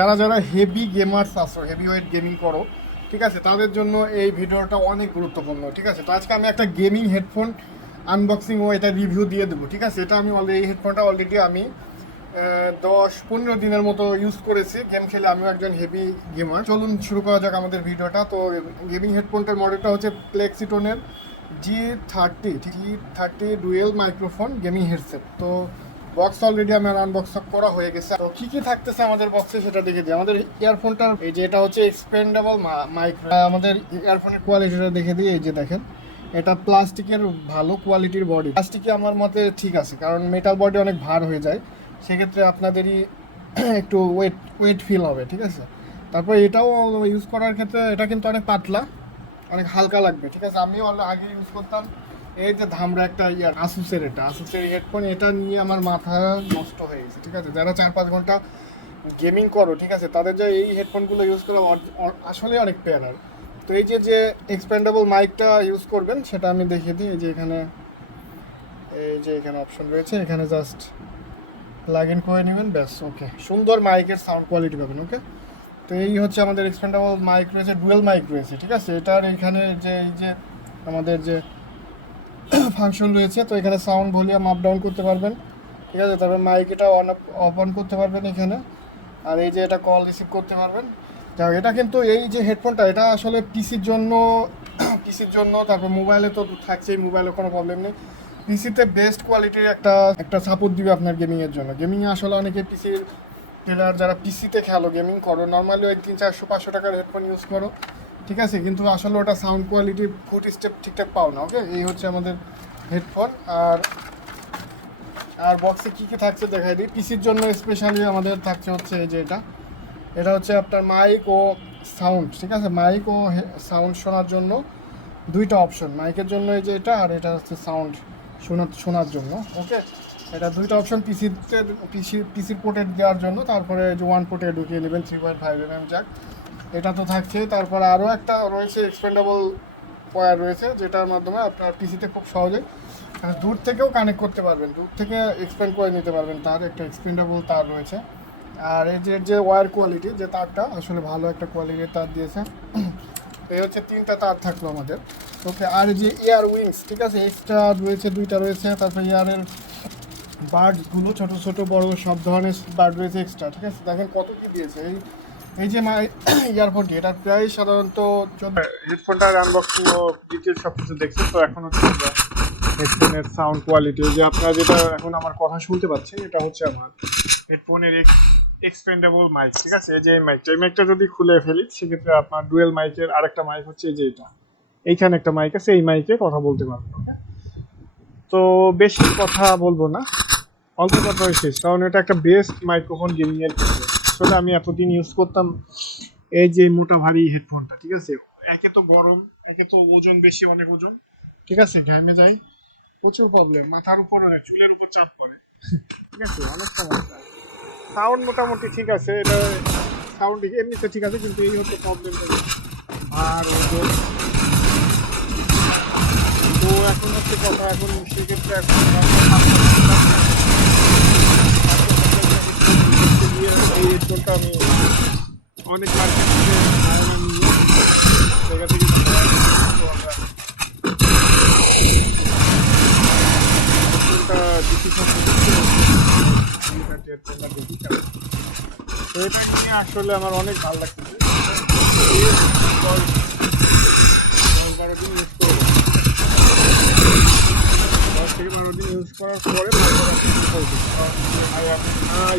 যারা যারা heavy gamers আছো, হেভি ওয়েট গেমিং করো, ঠিক আছে, তাদের জন্য এই ভিডিওটা অনেক গুরুত্বপূর্ণ। ঠিক আছে, তো আজকে আমি একটা গেমিং হেডফোন আনবক্সিং ও এটা রিভিউ দিয়ে দেবো। ঠিক আছে, এটা আমি অলরেডি এই হেডফোনটা অলরেডি আমি 10-15 দিনের মতো ইউজ করেছি গেম খেলে। আমিও একজন হেভি গেমার। চলুন শুরু করা যাক আমাদের ভিডিওটা। তো গেমিং হেডফোনটার মডেলটা হচ্ছে প্লেক্সিটোনের G30 dual microphone gaming headset. তো বক্স অলরেডি আমার আনবক্স করা হয়ে গেছে। তো কী কী থাকতেছে আমাদের বক্সে সেটা দেখে দিই। আমাদের ইয়ারফোনটার এই যে এটা হচ্ছে এক্সপেন্ডেবল মাইক্রো। আমাদের ইয়ারফোনের কোয়ালিটিটা দেখে দিই। এই যে দেখেন, এটা প্লাস্টিকের ভালো কোয়ালিটির বডি। প্লাস্টিকে আমার মতে ঠিক আছে, কারণ মেটাল বডি অনেক ভার হয়ে যায়, সেক্ষেত্রে আপনাদেরই একটু ওয়েট ফিল হবে। ঠিক আছে, তারপর এটাও ইউজ করার ক্ষেত্রে এটা কিন্তু অনেক পাতলা, অনেক হালকা লাগবে। ঠিক আছে, আমিও আগে ইউজ করতাম এই যে ধামরা একটা আসুসের, এটা আসুসের হেডফোন। এটা নিয়ে আমার মাথা নষ্ট হয়ে গেছে। ঠিক আছে, যারা 4-5 ঘন্টা গেমিং করো, ঠিক আছে, তাদের যে এই হেডফোনগুলো ইউজ করা আসলে অনেক প্যারার। তো এই যে যে এক্সপেন্ডেবল মাইকটা ইউজ করবেন সেটা আমি দেখিয়ে দিই। এই যে এখানে অপশন রয়েছে, এখানে জাস্ট প্লাগ ইন করে নেবেন, ব্যাস। ওকে, সুন্দর মাইকের সাউন্ড কোয়ালিটি পাবেন। ওকে, তো এই হচ্ছে আমাদের এক্সপেন্ডেবল মাইক রয়েছে, ডুয়েল মাইক রয়েছে। ঠিক আছে, এটার এখানে যে এই যে আমাদের যে ফাংশন রয়েছে, তো এখানে সাউন্ড ভলিউম আপ ডাউন করতে পারবেন। ঠিক আছে, তারপর মাইক এটা অফ অন করতে পারবেন এখানে। আর এই যে এটা কল রিসিভ করতে পারবেন। যাক, এটা কিন্তু এই যে হেডফোনটা, এটা আসলে পিসির জন্য তারপর মোবাইলে তো থাকছেই, মোবাইলে কোনো প্রবলেম নেই। পিসিতে বেস্ট কোয়ালিটির একটা সাপোর্ট দিবে আপনার গেমিংয়ের জন্য। গেমিংয়ে আসলে অনেকে পিসির প্লেয়ার, যারা পিসিতে খেলো, গেমিং করো, নর্মালি ওই 300-400 টাকার হেডফোন ইউজ করো, ঠিক আছে, কিন্তু আসলে ওটা সাউন্ড কোয়ালিটি ফুট স্টেপ ঠিকঠাক পাও না। ওকে, এই হচ্ছে আমাদের হেডফোন। আর বক্সে কী কী থাকছে দেখাই দিই। পিসির জন্য স্পেশালি আমাদের থাকছে হচ্ছে এই যে এটা হচ্ছে আপনার মাইক ও সাউন্ড। ঠিক আছে, মাইক ও সাউন্ড শোনার জন্য দুইটা অপশন, মাইকের জন্য এই যে এটা, আর এটা হচ্ছে সাউন্ড শোনার জন্য। ওকে, এটা দুইটা অপশন পিসির পোর্টে দেওয়ার জন্য। তারপরে যে ওয়ান পোর্টে ঢুকিয়ে নেবেন 3.5mm জ্যাক, এটা তো থাকছেই। তারপরে আরও একটা রয়েছে এক্সপেন্ডেবল ওয়্যার রয়েছে, যেটার মাধ্যমে আপনার পিসিতে খুব সহজে দূর থেকেও কানেক্ট করতে পারবেন, দূর থেকে এক্সপেন্ড করে নিতে পারবেন। তার একটা এক্সপেন্ডেবল তার রয়েছে। আর এই যে ওয়্যার কোয়ালিটি, যে তারটা আসলে ভালো একটা কোয়ালিটির তার দিয়েছে। এই হচ্ছে 3টা তার থাকলো আমাদের। ওকে, আর যে এয়ার উইংস, ঠিক আছে, এক্সট্রা রয়েছে, 2টা রয়েছে। তারপর এয়ারের বার্ডসগুলো ছোটো ছোটো বড় সব ধরনের বার্ড রয়েছে এক্সট্রা। ঠিক আছে, দেখেন কত কি দিয়েছে। এই যে ইয়ারফোনটি, এটা প্রায় সাধারণত হেডফোনটার আনবক্সিং ও ডিটেলস সব কিছু দেখছেন। তো এখন হচ্ছে আমরা হেডফোনের সাউন্ড কোয়ালিটি, যে আপনারা যেটা এখন আমার কথা শুনতে পাচ্ছেন, এটা হচ্ছে আমার হেডফোনের এক্সপেন্ডেবল মাইক। ঠিক আছে, এই যে এই মাইকটা যদি খুলে ফেলি, সেক্ষেত্রে আপনার ডুয়েল মাইকের আরেকটা মাইক হচ্ছে এই যে এটা, এইখানে একটা মাইক আছে, এই মাইকে কথা বলতে পারবেন। ওকে, তো বেশি কথা বলবো না, অল্প কথাই শেষ, কারণ এটা একটা বেস্ট মাইক্রোফোন গেমিং এর ক্ষেত্রে। আসলে আমি এতদিন ইউজ করতাম এই যে মোটা ভারী হেডফোনটা। ঠিক আছে, একে তো গরম, একে তো ওজন বেশি, অনেক ওজন। ঠিক আছে, ঘামে যাই, প্রচুর প্রবলেম, মাথার উপর চুলের উপর চাপ পড়ে। ঠিক আছে, অনেক সমস্যা। সাউন্ড মোটামুটি ঠিক আছে, এটা সাউন্ড এমনিতে ঠিক আছে, কিন্তু এই হচ্ছে প্রবলেম, আর ওজন। তো এখন হচ্ছে কথা, এখন সেক্ষেত্রে এখন এই হেডফোনটা আমি অনেক মার্কেট থেকে জায়গা থেকে তো এটা নিয়ে আসলে আমার অনেক ভালো লাগতেছে। 10-12 দিন ইউজ করবো, 10 থেকে 12 দিন ইউজ করার পরে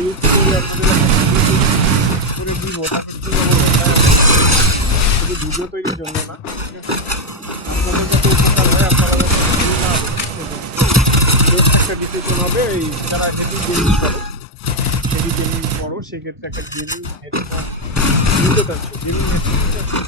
ইউজ করি আপনাদের করে দিব, শুধু ভিডিও তৈরির জন্য না, আপনাদের যাতে উপকার হয়, আপনারা একটা ডিসিশন হবে। এই যারা হেভি গেমিং করো, সেক্ষেত্রে একটা গেমিং হেডফোন নিতে চাচ্ছ, গেমিং হেডফোন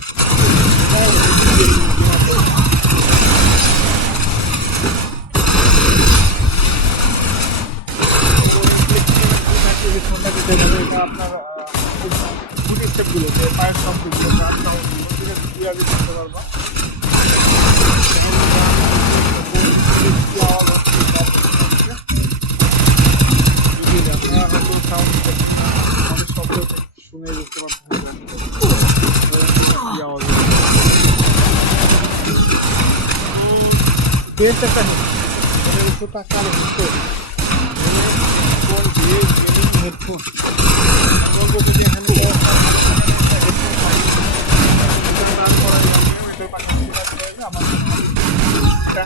আপনার ফুট স্টেপগুলো, পায়ের শব্দগুলো, ক্লিয়ারলি শুনতে পারবা। শুনে বুঝতে পারছেন কি আওয়াজ বেশ একটা এটা একটু টাকা হেডফোন হেডফোন এখানে এটা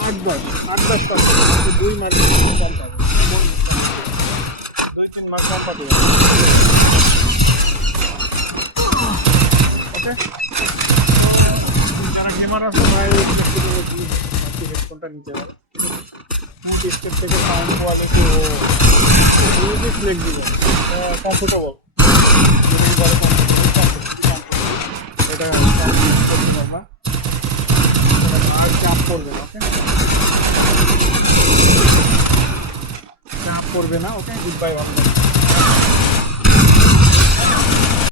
8-10 পাবে 2 মার্ক কম পাবে 2-3 মার্ক কম পাবে ওকে যারা গেমার আছে ভাই হেডফোনটা নিতে পারে স্টেপ থেকে সাউন্ড কোয়ালিটি ও মিউজিক ফ্লেক্সিবল কমফোর্টেবল এটা আর চাপ করবে না ওকে চাপ করবে না ওকে গুড বাই